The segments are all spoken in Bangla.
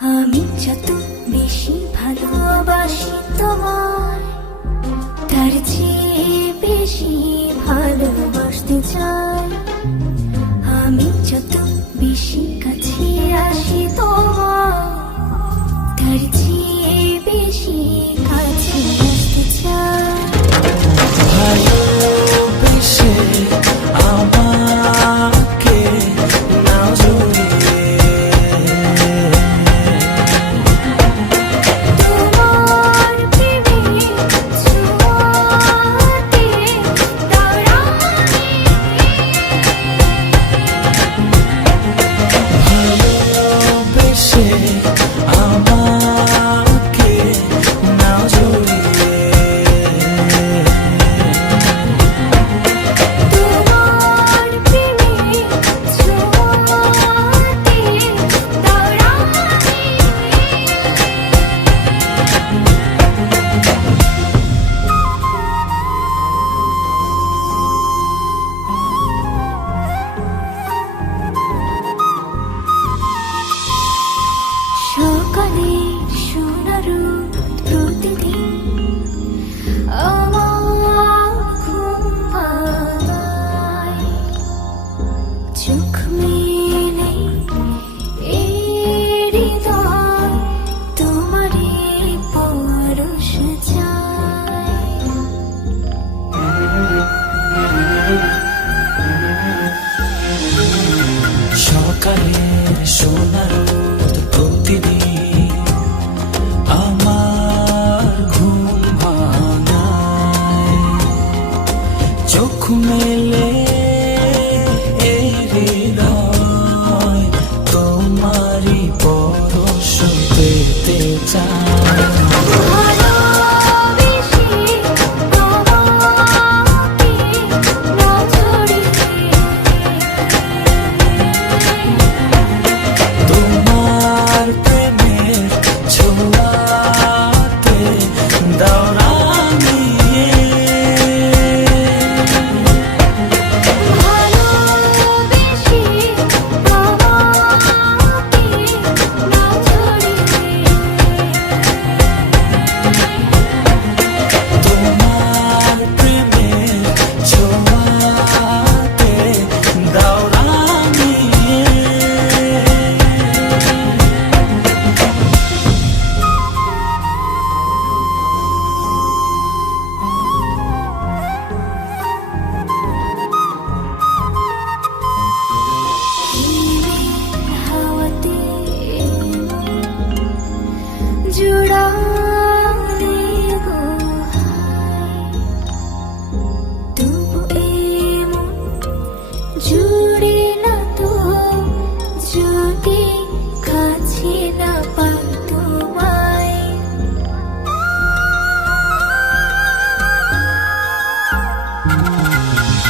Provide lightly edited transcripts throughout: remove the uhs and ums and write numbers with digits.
আমি যত বেশি ভালোবাসি তোমায়, তার চেয়ে বেশি ভালোবাসতে চাই। আমি যত বেশি কাছে আসি তোমার, তার চেয়ে বেশি কাছে আসতে চাই। ভালোবেসে আমাকে নাও জড়িয়ে, তোমার প্রেমে ছোঁয়াতে দাঁড়াই। ভালোবেসে আমাকে নাও জড়িয়ে, তোমার প্রেমে ছোঁয়াতে দাঁড়াই। সকালে সোনার রোদ প্রতিদিন আমার ঘুম ভাঙায়। চোখ মেলে এই হৃদয় তোমারই পরশ চায়। সকালে সোনার রোদ প্রতিদিন আমার ঘুম ভাঙায়। চোখ মেলে এই হৃদয় তোমারই পরশ পেতে চায়। ভালোবেসে তোমাকে না জড়িয়ে, তোমার প্রেমের ছোঁয়াতে দাও রাঙিয়ে, ভালোবেসে তোমাকে না জড়িয়ে, তোমার প্রেমের ছোঁয়াতে দাও রাঙিয়ে। হাওয়াতে জুড়ালে গো হায়, তবু এমন জুড়ে না তো যদি কাছে না পাই তোমায়।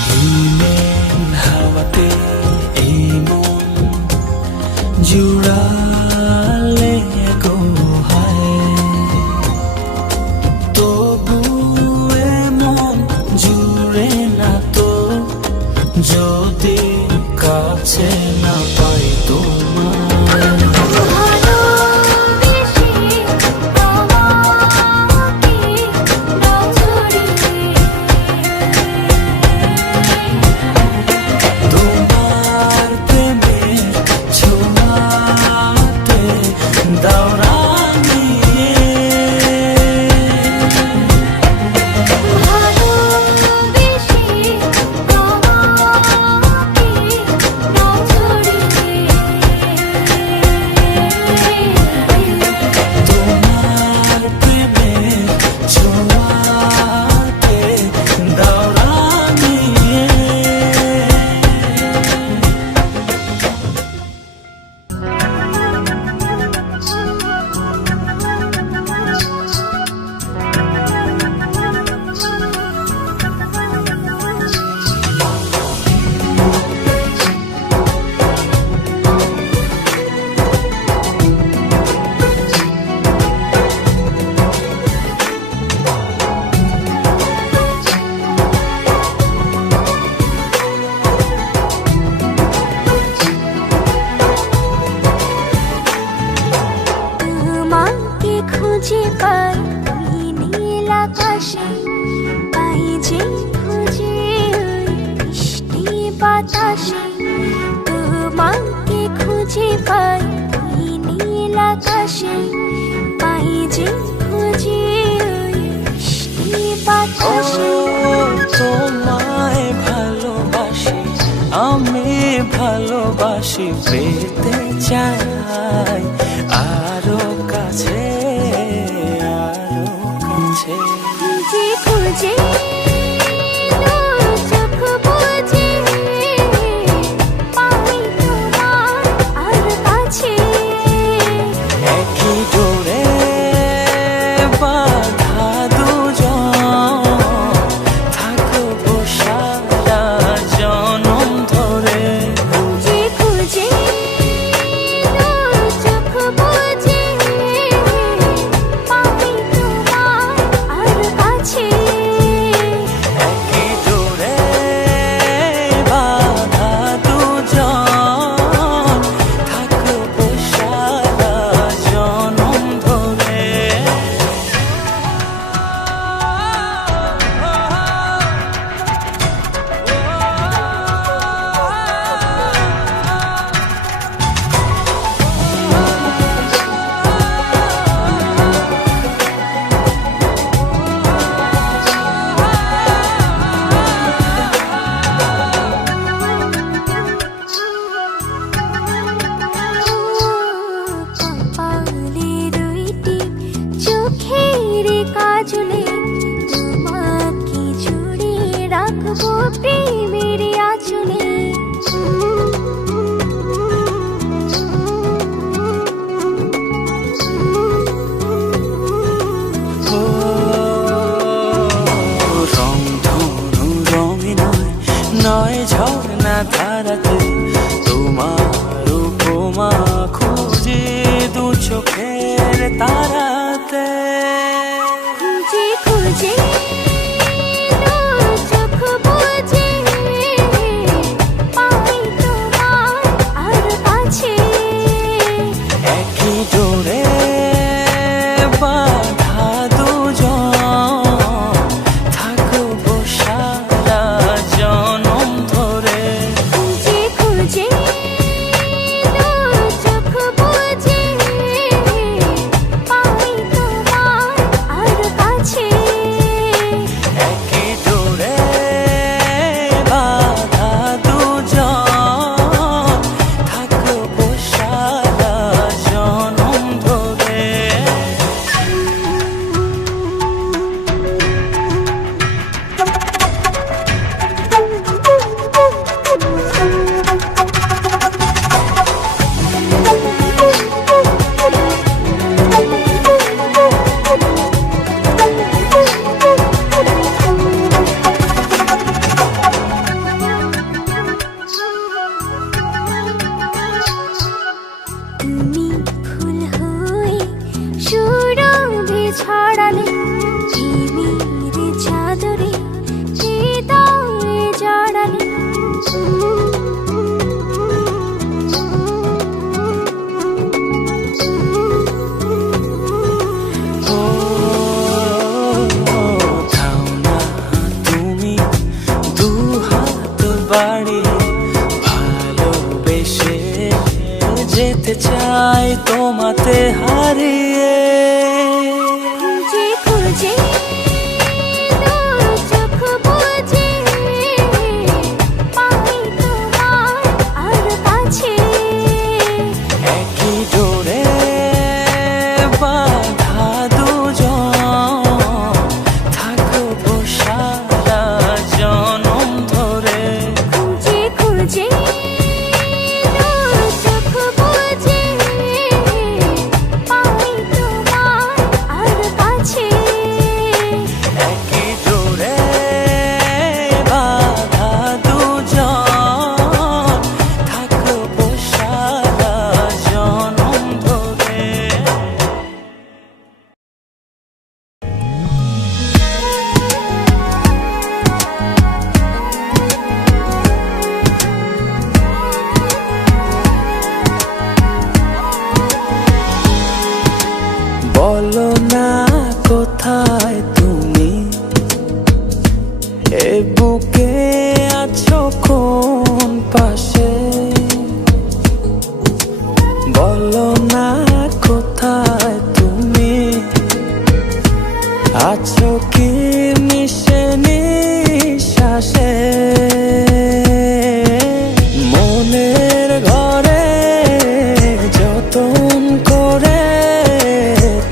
হিমেল হাওয়াতে এই মন জুড়ালে গো হায়, তবু এমন জুড়ে না তো যদি কাছে না পাই তোমায়। ভালোবেসে তোমাকে না জড়িয়ে, তোমার প্রেমের ছোঁয়াতে ভাসে পাই যে খুঁজে ওই মিষ্টি বাতাসে। তোমায় ভালোবাসি, আমি ভালোবাসি, পেতে চাই আরো কাছে, আরো কাছে। খুঁজে খুঁজে তোর চোখ বুজে পাই তোমার আর কাছে। একই ডোরে বাঁধা দুজন, থাকবো সারা জনম ধরে। খুঁজে খুঁজে তোর চোখ বুজে পাই তোমার আর কাছে। একই ডোরে বাঁধা দুজন, থাকবো সারা জনম ধরে। কপালে দুইটি চোখের কাজলে তোমাকে জুড়ে রাখবো প্রেমের আঁচলে। রংধনু রঙে নয়, নয় ঝর্ণা ধারাতে, তোমার উপমা খুঁজে দু চোখের তারাতে। খুঁজে খুঁজে তোর চোখ বুজে পাই তোমার আর কাছে। একই ডোরে বাঁধা দুজন, থাকবো সারা জনম ধরে। খুঁজে খুঁজে তোর চোখ বুজে পাই তোমার আর কাছে। একই ডোরে বাঁধা দুজন, থাকবো সারা জনম ধরে। তুমি ফুল হয়ে সুরভি ছড়ালে প্রেমের চাদরে হৃদয়ে জড়ালে। ও থাও না তুমি দু হাত বাড়িয়ে, ভালোবেসে যেতে চাই তোমাতে হারিয়ে। খুঁজে খুঁজে তোর চোখ বুজে পাই তোমার আর কাছে। একই ডোরে বাঁধা দুজন, থাকবো সারা জনম ধরে। খুঁজে খুঁজে তোর চোখ বুজে পাই তোমার আর কাছে। একই ডোরে বাঁধা দুজন, থাকবো সারা জনম ধরে। বলো না কোথায় তুমি, এ বুকে আছো কোন পাশে। বলো না কোথায় যতন করে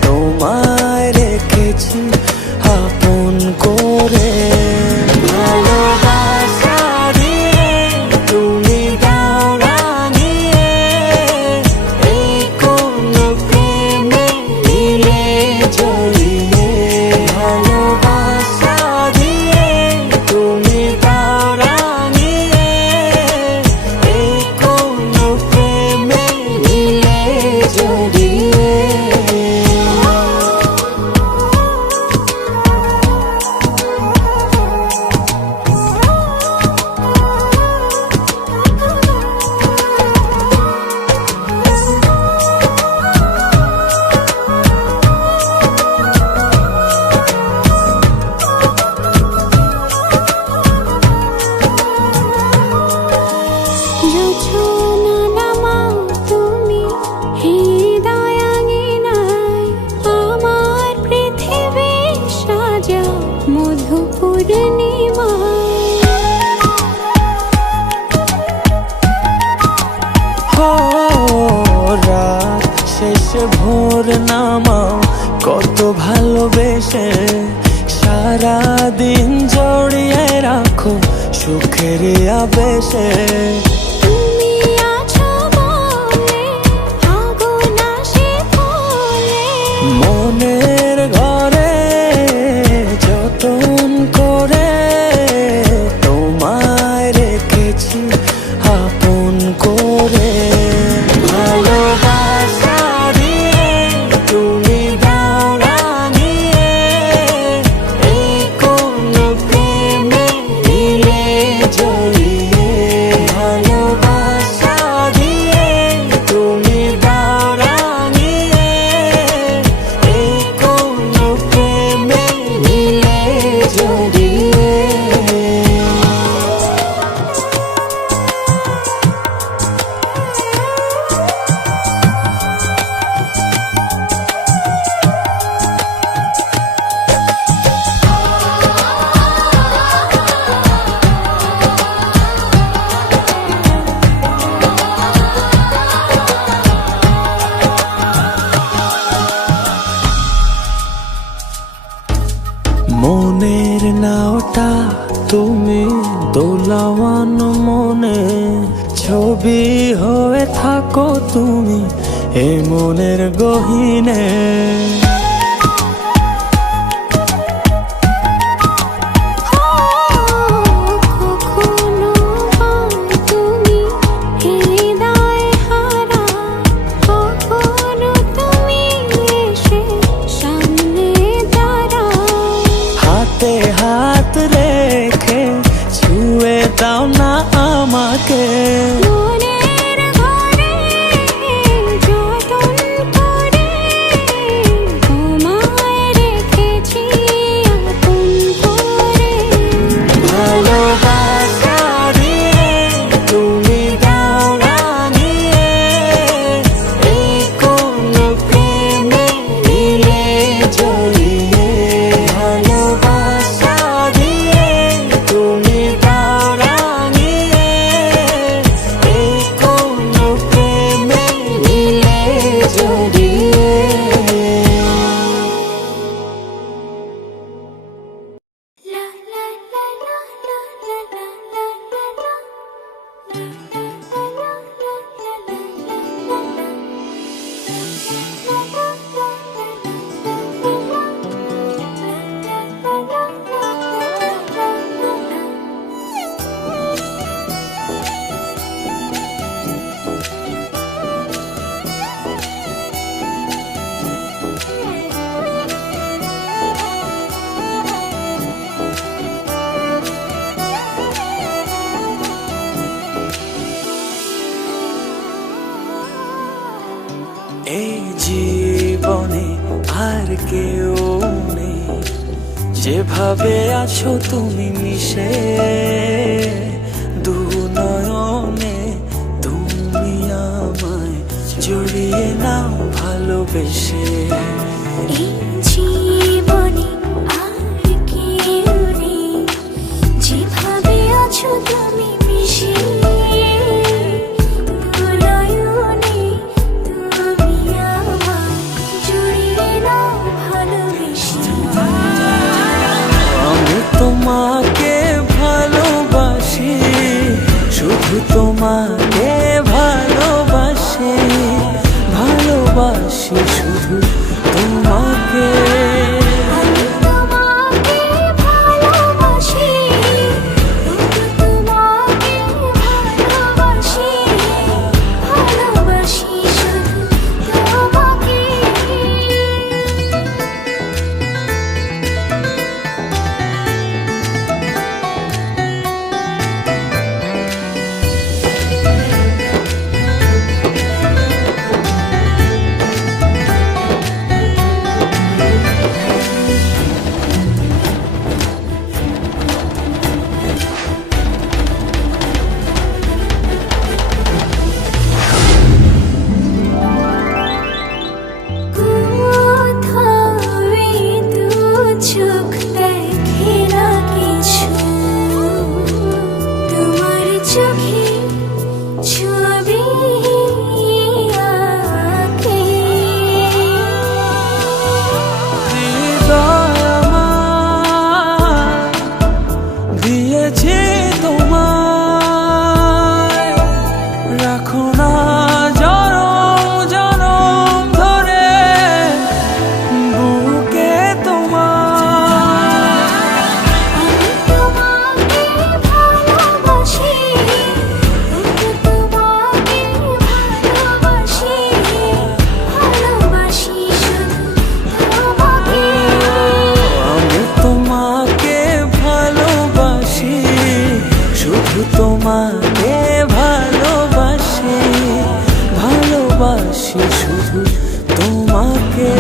তোমায় রেখেছি আপন করে। ভালোবাসা দিয়ে তুমি দাও রাঙিয়ে, এই কোন প্রেমে দিলে জড়িয়ে। ভালোবাসা দিয়ে তুমি দাও রাঙিয়ে, এই কোন প্রেমে দিলে জড়িয়ে। জোছনা নামাও তুমি হৃদয় আঙিনায়, আমার পৃথিবী সাজাও মধু পূর্ণিমায়। ও রাত শেষে ভোর নামাও কত ভালোবেসে, সারাদিন জড়িয়ে রাখো সুখের আবেশে। তুমি আছো বলে আগুন আসে বলে, মনের ঘরে যতন করে তোমায় রেখেছি আপন করে। ভালোবাসা দিয়ে তুমি দাও রাঙিয়ে, এই কোন প্রেমে দিলে জড়িয়ে। ভালোবাসা দিয়ে তুমি দাও রাঙিয়ে, এই কোন প্রেমে দিলে জড়িয়ে। মনের নাওটা তুমি দোলাওয়ান মনে, ছবি হয়ে থাকো তুমি এ মনের গহীনে। কখনো তুমি হৃদয় হারা, কখনো তুমি এসে সামনে দাঁড়াও। হাতে হাত রেখে ছুঁয়ে দাও না আমাকে, মনের ঘরে যতন করে তোমায় রেখেছি আপন করে। ভালোবাসা দিয়ে তুমি দাও রাঙিয়ে, এই কোন প্রেমে দিলে জড়িয়ে। ভালোবাসা দিয়ে তুমি দাও রাঙিয়ে, এই কোন প্রেমে দিলে জড়িয়ে। লা লা লা লা লা লা লা এই জীবনে আর কেউ নেই, যেভাবে আছো তুমি মিশে দু নয়নে। তুমি আমায় জড়িয়ে নাও ভালোবেসে। এই জীবনে আর কেউ নেই, যেভাবে আছো তুমি মিশে দু নয়নে। ভালোবাসি শুধু তোমাকে। আমি তোমাকে ভালোবাসি, শুধু তোমাকে ভালোবাসি, ভালোবাসি শুধু তোমাকে। চোখ দেখে না কিছু, তোমার চোখে ছবি আঁকে। হৃদয় আমার দিয়েছি তোমায়, রাখো না জনম জনম ধরে বুকে তোমার। আমি তোমাকে ভালোবাসি, শুধু তোমাকে ভালোবাসি, ভালোবাসি শুধু তোমাকে। আমি তোমাকে ভালোবাসি, শুধু তোমাকে ভালোবাসি, ভালোবাসি শুধু তোমাকে।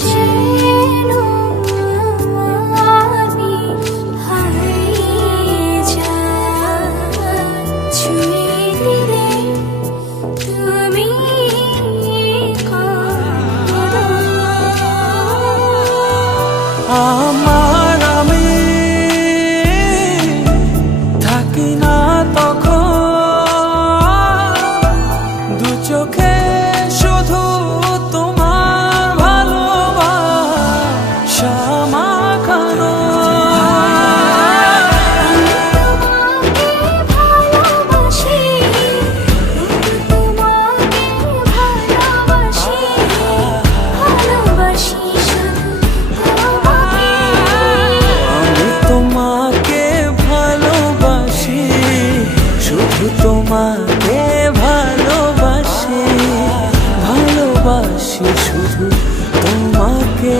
যেন আমি হারিয়ে যাই, ছুঁয়ে দিলে তুমি করো। আমার আমি থাকি না তখন, দু চোখে শুধু তোমার ভালোবাসা মাখানো। তোমাকে ভালোবাসি, শুধু তোমাকে ভালোবাসি, ভালোবাসি শুধু তোমাকে। আমি তোমাকে ভালোবাসি, শুধু তোমাকে ভালোবাসি, ভালোবাসি শুধু তোমাকে।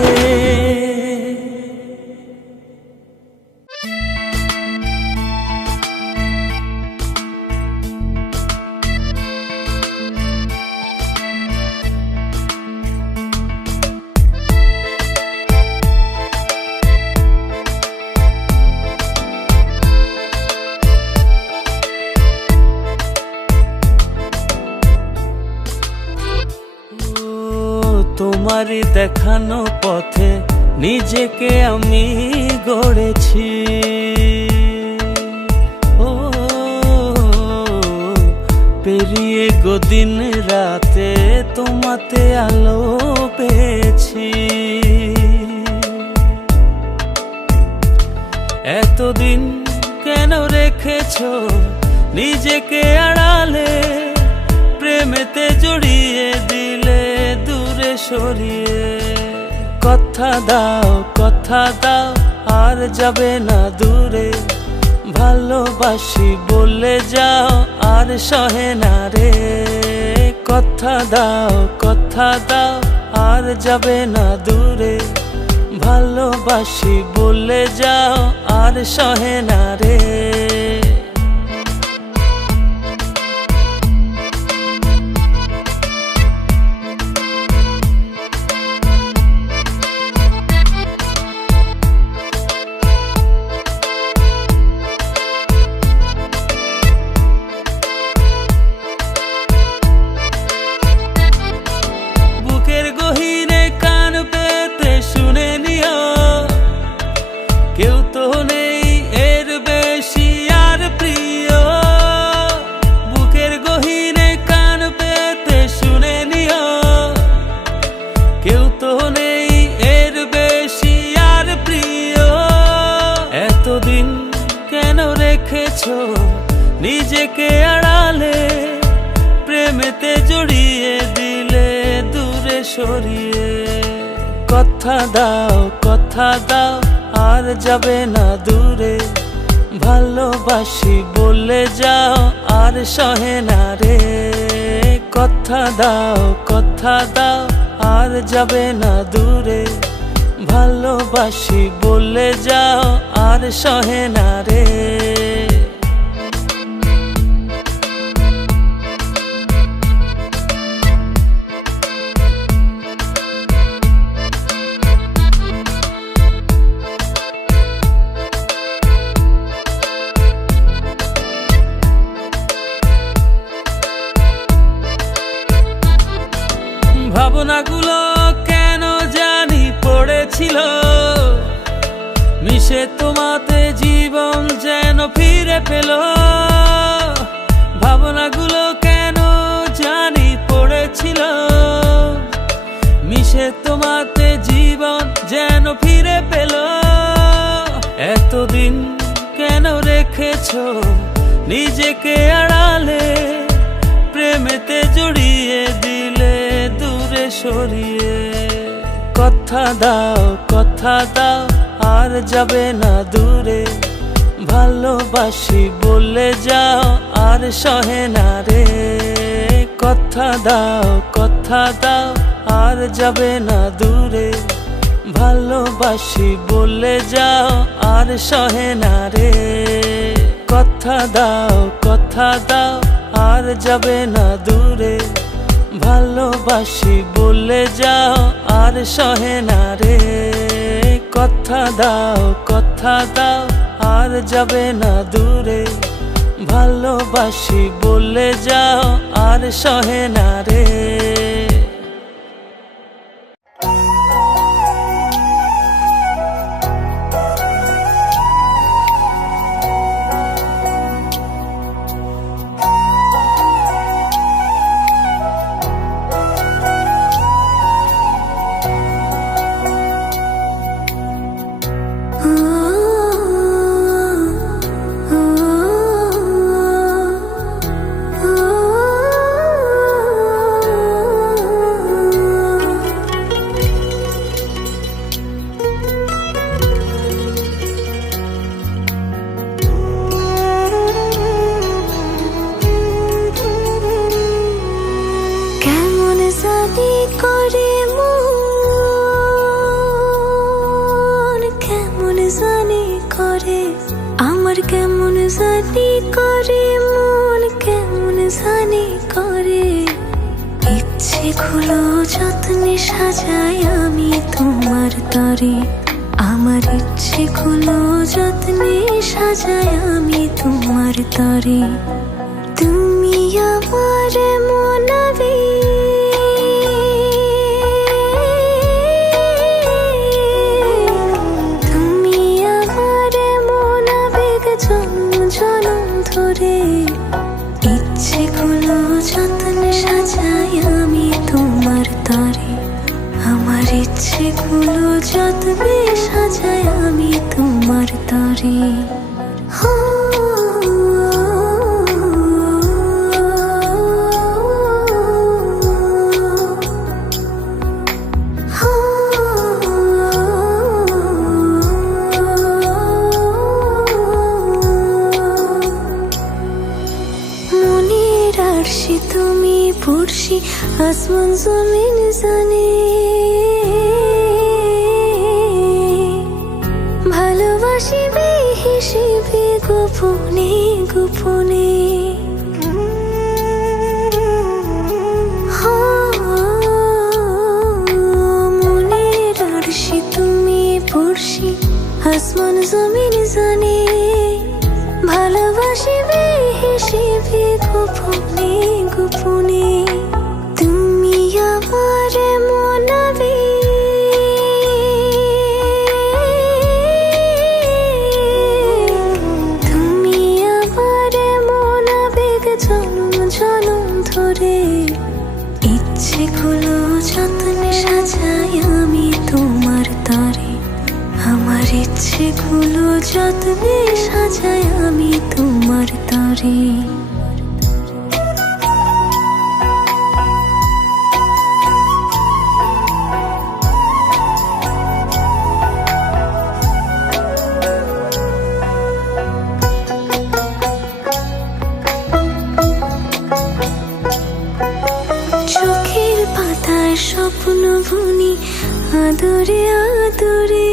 তোমারই দেখানো পথে নিজেকে আমি গড়েছি। ও পেরিয়ে গদিন রাতে তোমাতে আলো পেয়েছি। এতদিন কেন রেখেছো নিজেকে আড়ালে, প্রেমেতে জড়িয়ে দিলে দূরে সরিয়ে। কথা দাও আর যাবে না দূরে, ভালোবাসি বলে যাও আর সহে না রে। কথা দাও আর যাবে না দূরে, ভালোবাসি বলে যাও আর সহে না রে। রেখেছো নিজেকে আড়ালে, প্রেমেতে জড়িয়ে দিলে দূরে সরিয়ে। কথা দাও আর যাবে না দূরে, ভালোবাসি বলে যাও আর সহে না রে। কথা দাও আর যাবে না দূরে, ভালোবাসি বলে যাও আর সহে না রে। ভাবনাগুলো কেন জানি পড়েছিল মিশে, তোমাতে জীবন যেন ফিরে পেল। ভাবনাগুলো কেন জানি পড়েছিল মিশে, তোমাতে জীবন যেন ফিরে পেল। এতদিন কেন রেখেছো নিজেকে আড়ালে, প্রেমেতে জড়িয়ে দিলে দূরে সরিয়ে। কথা দাও আর যাবে না দূরে, ভালোবাসি বলে যাও আর সহে না রে। কথা দাও আর যাবে না দূরে, ভালোবাসি বলে যাও আর সহে না রে। কথা দাও আর যাবে না দূরে, ভালোবাসি বলে যাও আর সহে না রে। কথা দাও আর যাবে না দূরে, ভালোবাসি বলে যাও আর সহে না রে। আমার কেমন জানি করে মন, কেমন জানি করে। ইচ্ছেগুলো যত্নে সাজাই আমি তোমার তরে, আমার ইচ্ছেগুলো যত্নে সাজাই আমি তোমার তরে। তুমি আমার মনাবে, ইচ্ছেগুলো যত্নে সাজাই আমি তোমার তরে, আমার ইচ্ছেগুলো যত্নে সাজাই আমি তোমার তরে। তুমি পড়শি আসমান জমিন জানে, ভালোবাসিবে হিসেবে গোপনে গোপনে। মনের আরশি তুমি পড়শি আসমান জমিন জানে, ভালোবাসিবে হিসেবে গোপনে গোপনে। তুমি আমার মনাবে, তুমি আমার মনাবে জনম জনম ধরে। ইচ্ছেগুলো যত্নে সাজাই আমি তোমার তরে, আমার ইচ্ছেগুলো যত্নে সাজাই আমি তরে। চোখের পাতায় স্বপ্ন বুনি আদরে আদরে,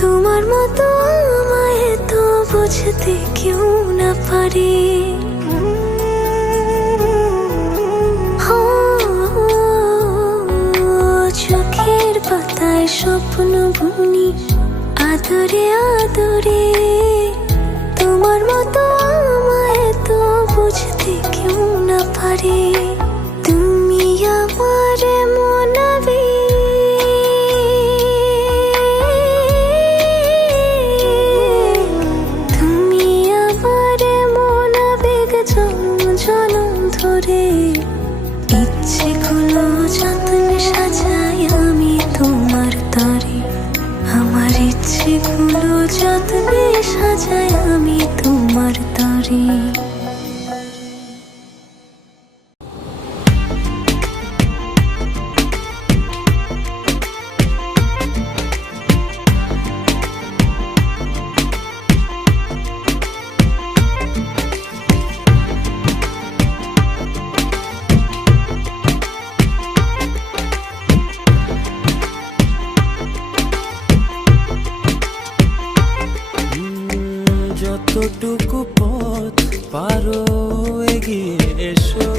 তোমার মতো আমায় তো বুঝতে কেউ না পারে। চোখের পাতায় স্বপ্ন বুনি আদরে আদরে, তোমার মতো আমায় তো বুঝতে কেউ না পারে। তুমি আমার মনাবে, তুমি আমার মনাবেগ জনম জনম ধরে। ইচ্ছেগুলো যত্ন সাজাই আমি তোমার তরে, আমার ইচ্ছেগুলো যত্নে সাজাই আমি তোমার তরে। যতটুকু পথ পারো এগিয়ে এসো,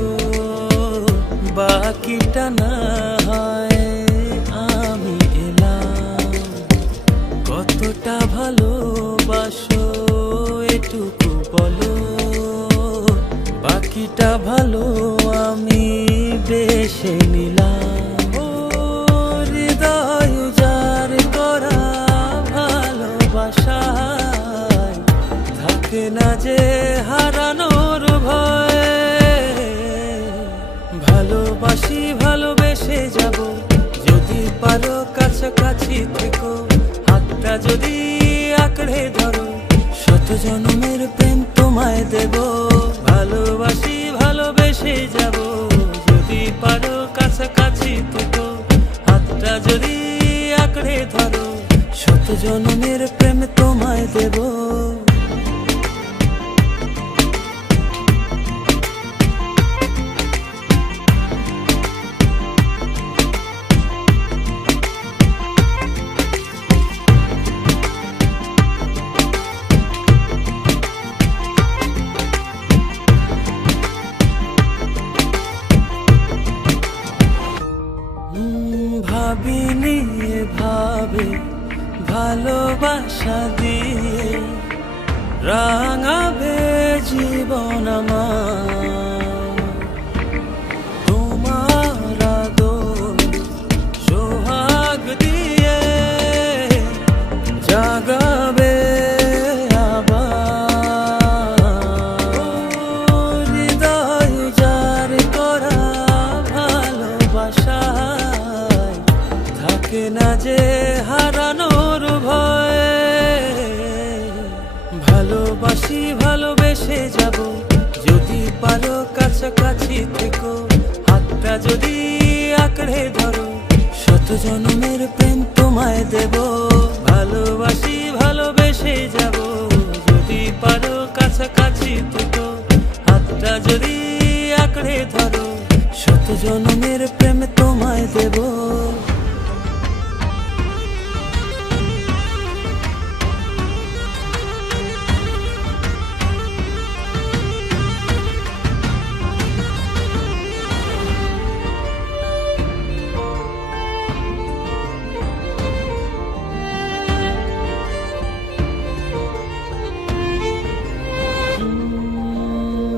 বাকিটা না হয় আমি এলাম। কতটা ভালোবাসো এটুকু বলো, বাকিটা ভালো আমি বেশে নিলাম। ও হৃদয় উজাড় করা ভালোবাসা না যে হারানোর ভয়। ভালোবাসি ভালোবেসে যাব, যদি পারো কাছাকাছি থেকো। হাতটা যদি আঁকড়ে ধরো, শত জন্মের প্রেম তোমায় দেব। ভালোবাসি ভালোবেসে যাব, যদি পারো কাছাকাছি থেকো। হাতটা যদি আঁকড়ে ধরো, শত জন্মের প্রেম তোমায় দেব। ভাবিনি ভাবে ভালোবাসা দিয়ে রাঙাবে জীবন আমার। তোমার আদর সোহাগ দিয়ে জাগাবে আবার। হৃদয় উজাড় করা ভালোবাসা থাকে না যে হারানোর ভয়। ভালোবাসি ভালোবেসে যাব, যদি পারো কাছাকাছি থেকো। হাতটা যদি আঁকড়ে ধরো, শত জন্মের প্রেম তোমায় দেব। ভালোবাসি ভালোবেসে যাব, যদি পারো কাছাকাছি থেকো। হাতটা যদি আঁকড়ে ধরো, শত জন্মের প্রেম তোমায় দেব।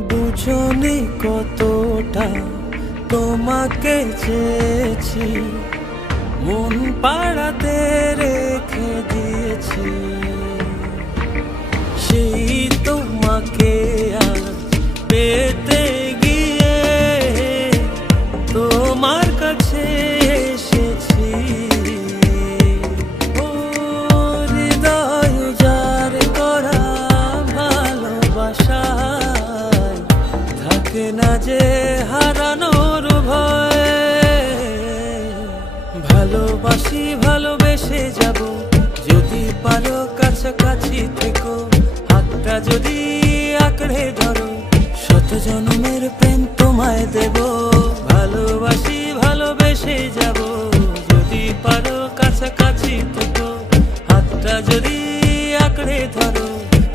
বুঝনি কতটা তোমাকে চেয়েছি, মন পাড়াতে রেখে দিয়েছি। সেই তোমাকে আজ পেতে গিয়ে তোমার কাছে এসেছি। ও হৃদয় না যে হারানোর ভয়। ভালোবাসি ভালোবেসে যাব, যদি পারো কাছাকাছি থেকো, হাতটা যদি আঁকড়ে ধরো, শত জন্মের প্রেম তোমায় দেব। ভালোবাসি ভালোবেসে যাব, যদি পারো কাছাকাছি থেকো, হাতটা যদি আঁকড়ে ধরো,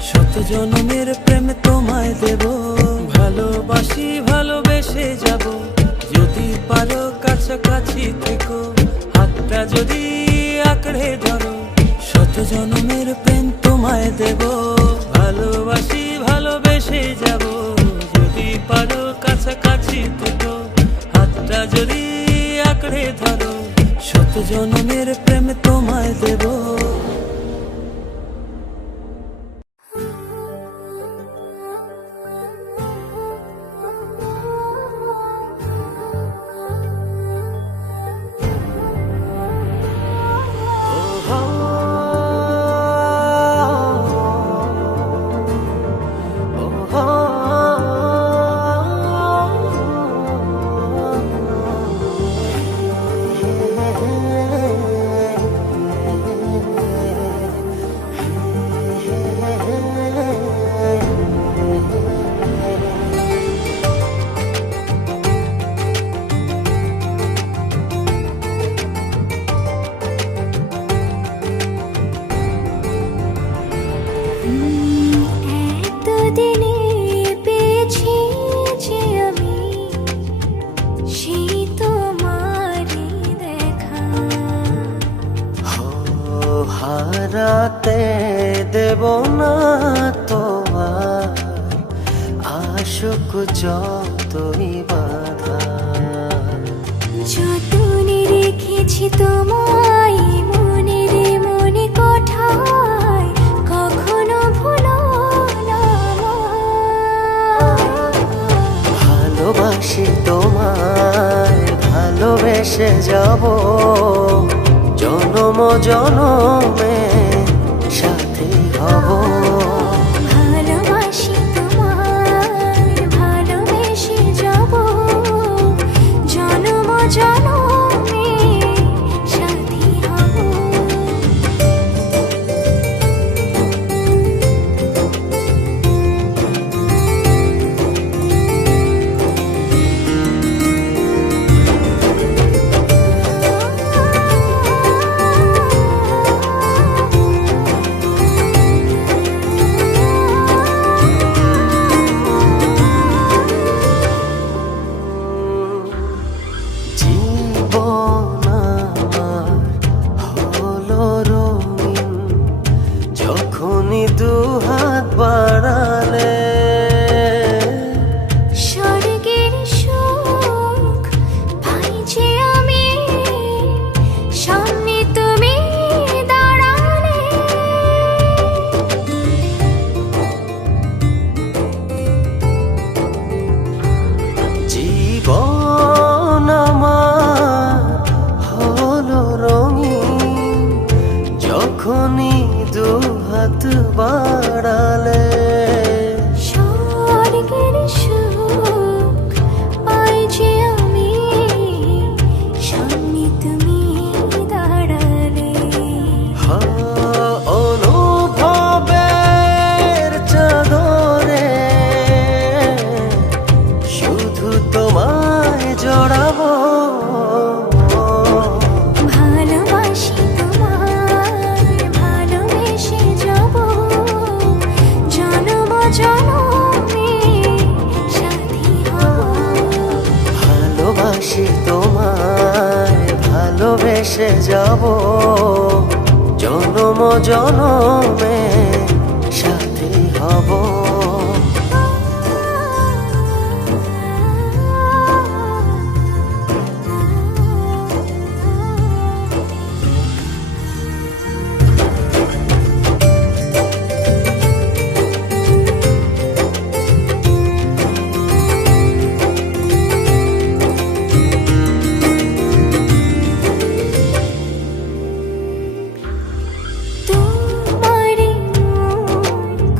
শত জন্মের প্রেম তোমায় দেব। ভালোবাসি ভালোবেসে যাব, যদি পারো কাছাকাছি থেকো, হাতটা যদি আঁকড়ে ধরো, শত জন্মের প্রেম তোমায় দেব। ভালোবাসি ভালোবেসে যাব, যদি পারো কাছাকাছি থেকো, হাতটা যদি আঁকড়ে ধরো, শত জন্মের প্রেম তোমায় দেব। এতদিনে পেয়েছি যে আমি সেই তোমারই দেখা। হারাতে দেব না তোমার আশুক যতই বাধা। যতনে রেখেছি তোমায় মনের মনে কোঠায়, কখনো ভুলো না আমায়। ভালোবাসি তোমায় ভালোবেসে যাব, জনম জনমে সাথী হব। ভালোবাসি তোমায় ভালোবেসে যাব, জনম জনমে সাথী হব। জীবন আমার হলো রঙিন, যখনই দুহাত বাড়ালে। স্বর্গের সুখ পাই যে আমি, সামনে তুমি দাঁড়ালে। জীবন আমার হলো রঙিন, যখনই দুহাত বাড়ালে। স্বর্গের সুখ পাই যে আমি, সামনে তুমি দাঁড়ালে। অনুভবের চাদরে শুধু তোমায় জড়াবো। ভালোবাসি তোমায় ভালোবেসে যাব, জনম জনমে সাথী হব। ভালোবাসি তোমায় ভালোবেসে যাব, জনম জনমে সাথী হব। তোমার মুখ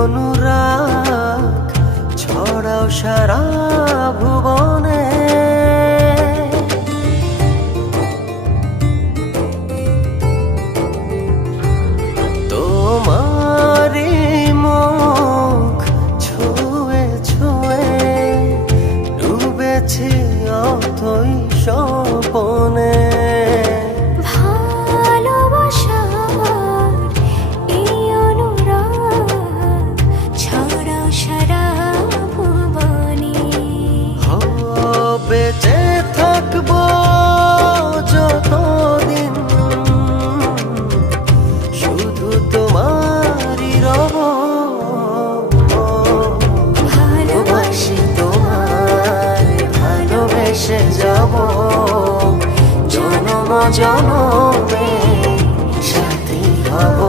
অনুরাগ ছড়াও সারা ভুবনে। তোমারি মুখ ছুঁয়ে ছুঁয়ে ডুবেছি অথই স্বপনে। ভালোবাসার এই অনুরাগ ছড়াও সারা ভুবনে। বেঁচে থাকবো যতদিন শুধু তোমারই রব। ভালোবাসি তোমায়, ভালোবেসে যাব জনম জনমে সাথী হব।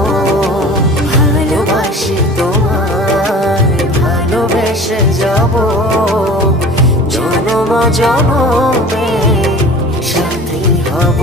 ভালোবাসি তোমায়, ভালোবেসে যাব জনম জনমে সাথী হব।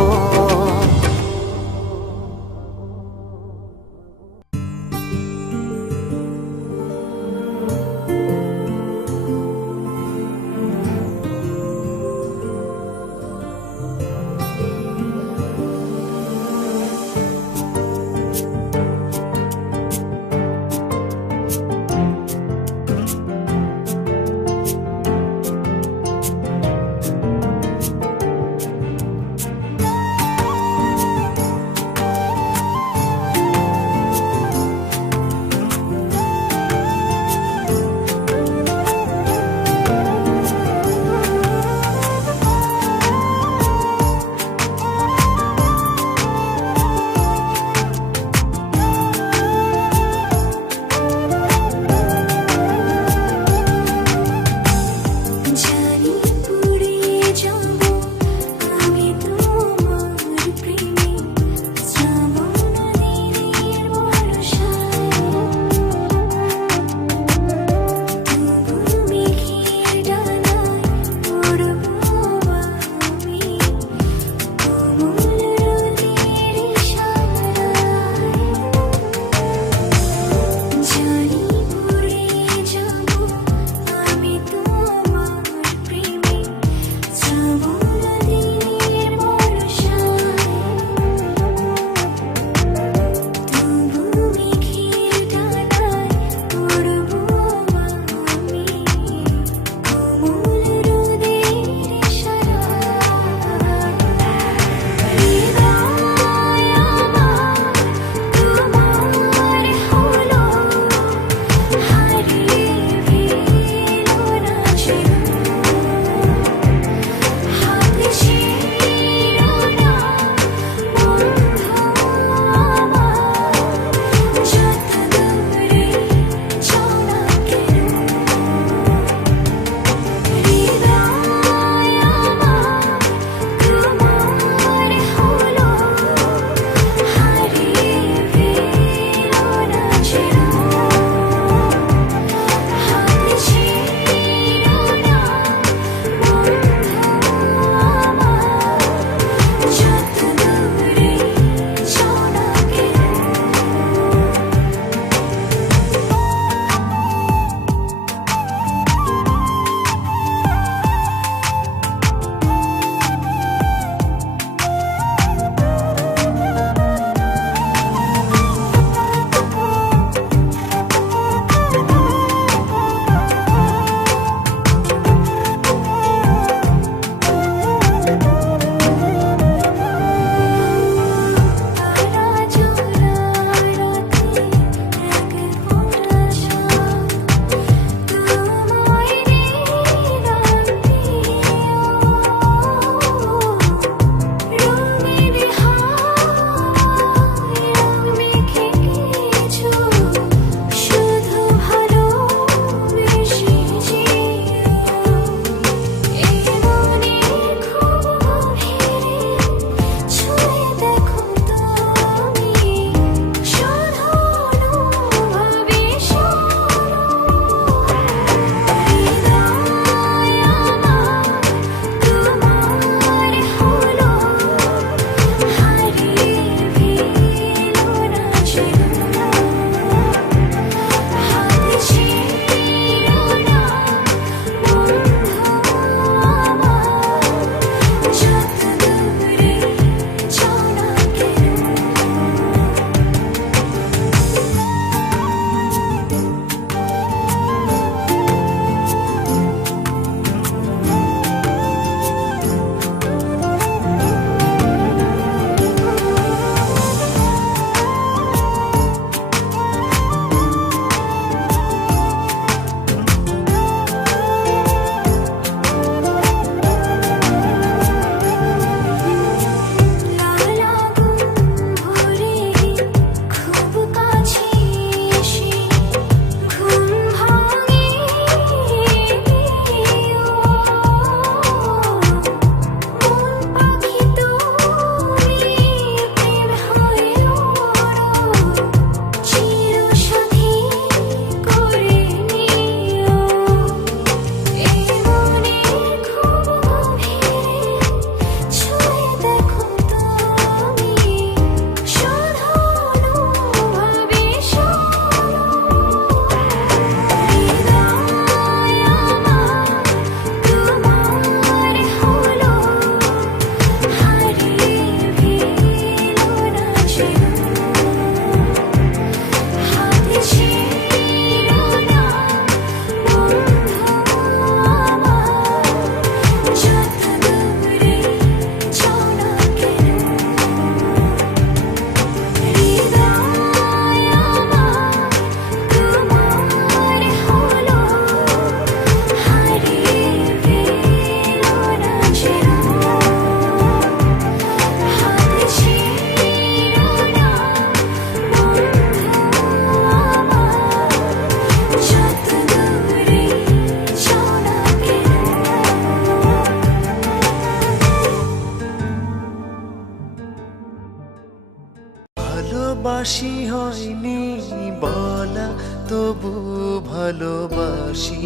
ভালোবাসি।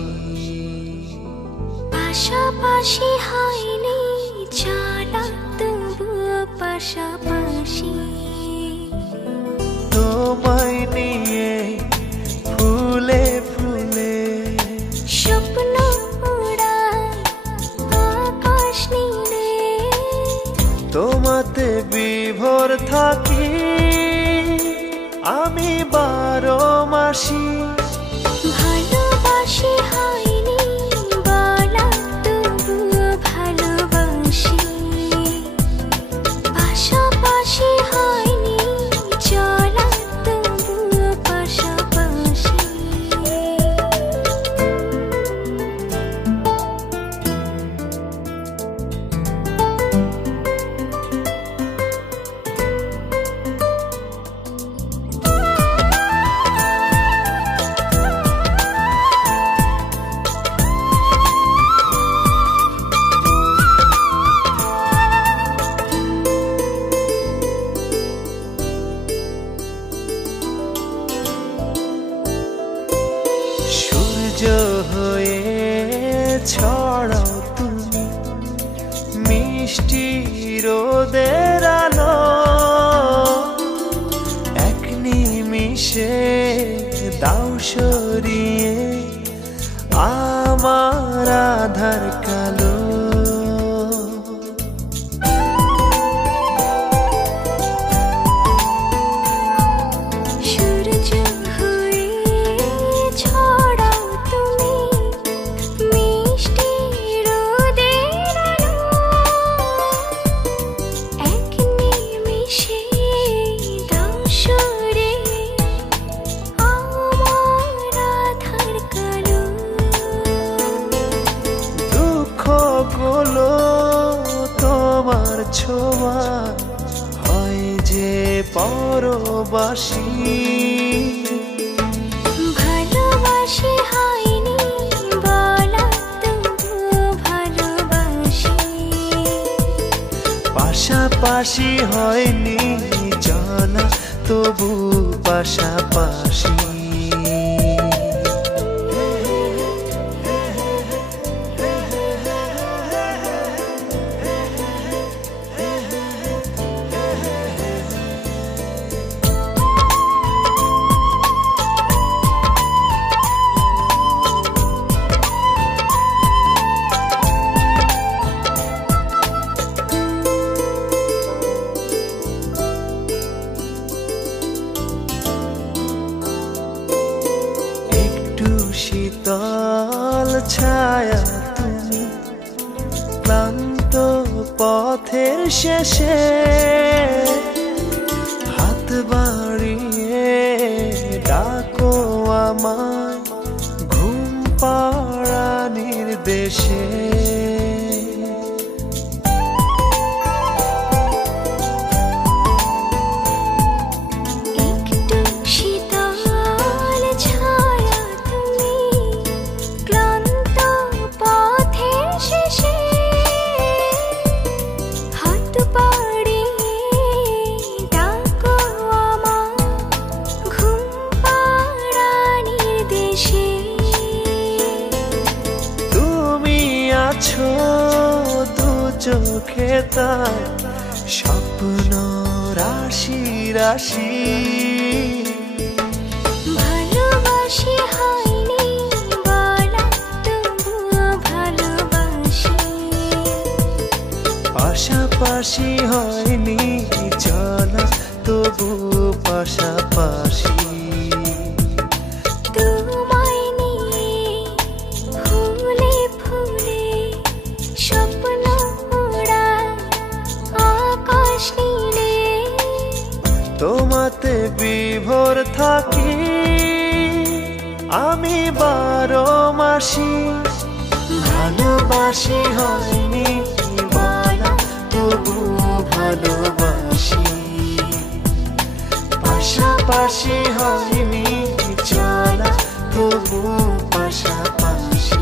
পাশাপাশি হয়নি চলা তবুও পাশাপাশি। তোমায় নিয়ে ফুলে ফুলে স্বপ্ন উড়ায় আকাশ নীলে। তোমাতে বিভোর থাকি আমি 12 মাসি। ভালোবাসি হয়নি বলা তবুও ভালোবাসি। পাশাপাশি হয়নি চলা তবুও পাশাপাশি। সূর্য হয়ে ছড়াও তুমি মিষ্টি রোদের আলো। এক নিমিষে দাও সরিয়ে আমার আধার কালো। সূর্য হয়ে ছড়াও তুমি মিষ্টি রোদের আলো। এক নিমিষে দাও সরিয়ে আমার আধার কালো। দুঃখগুলো তোমার ছোঁয়া হয় যে পরবাসী। ভালোবাসি হয়নি বলা তবুও ভালোবাসি। পাশাপাশি হয়নি চলা তবু পাশাপাশি। একটু শীতল ছায়া তুমি ক্লান্ত পথের শেষে। হাত বাড়িয়ে ডাকো আমায় ঘুম পাড়ানির দেশে। একটু শীতল ছায়া তুমি ক্লান্ত পথের শেষে। হাত বাড়িয়ে ডাকো আমায় ঘুম পাড়ানির দেশে। তুমি আছো দু চোখে তাই স্বপ্ন রাশি রাশি। ভালোবাসি হয়নি বলা তবুও ভালোবাসি। পাশাপাশি হয়নি চলা তবু পাশাপাশি। তোমায় নিয়ে ফুলে ফুলে স্বপ্ন উড়ায় আকাশ নীলে। তোমাতে বিভোর থাকি আমি 12 মাসি। ভালোবাসি হয়নি বলা তবু ভালোবাসি। পাশাপাশি হয়নি চলা তবু পাশাপাশি।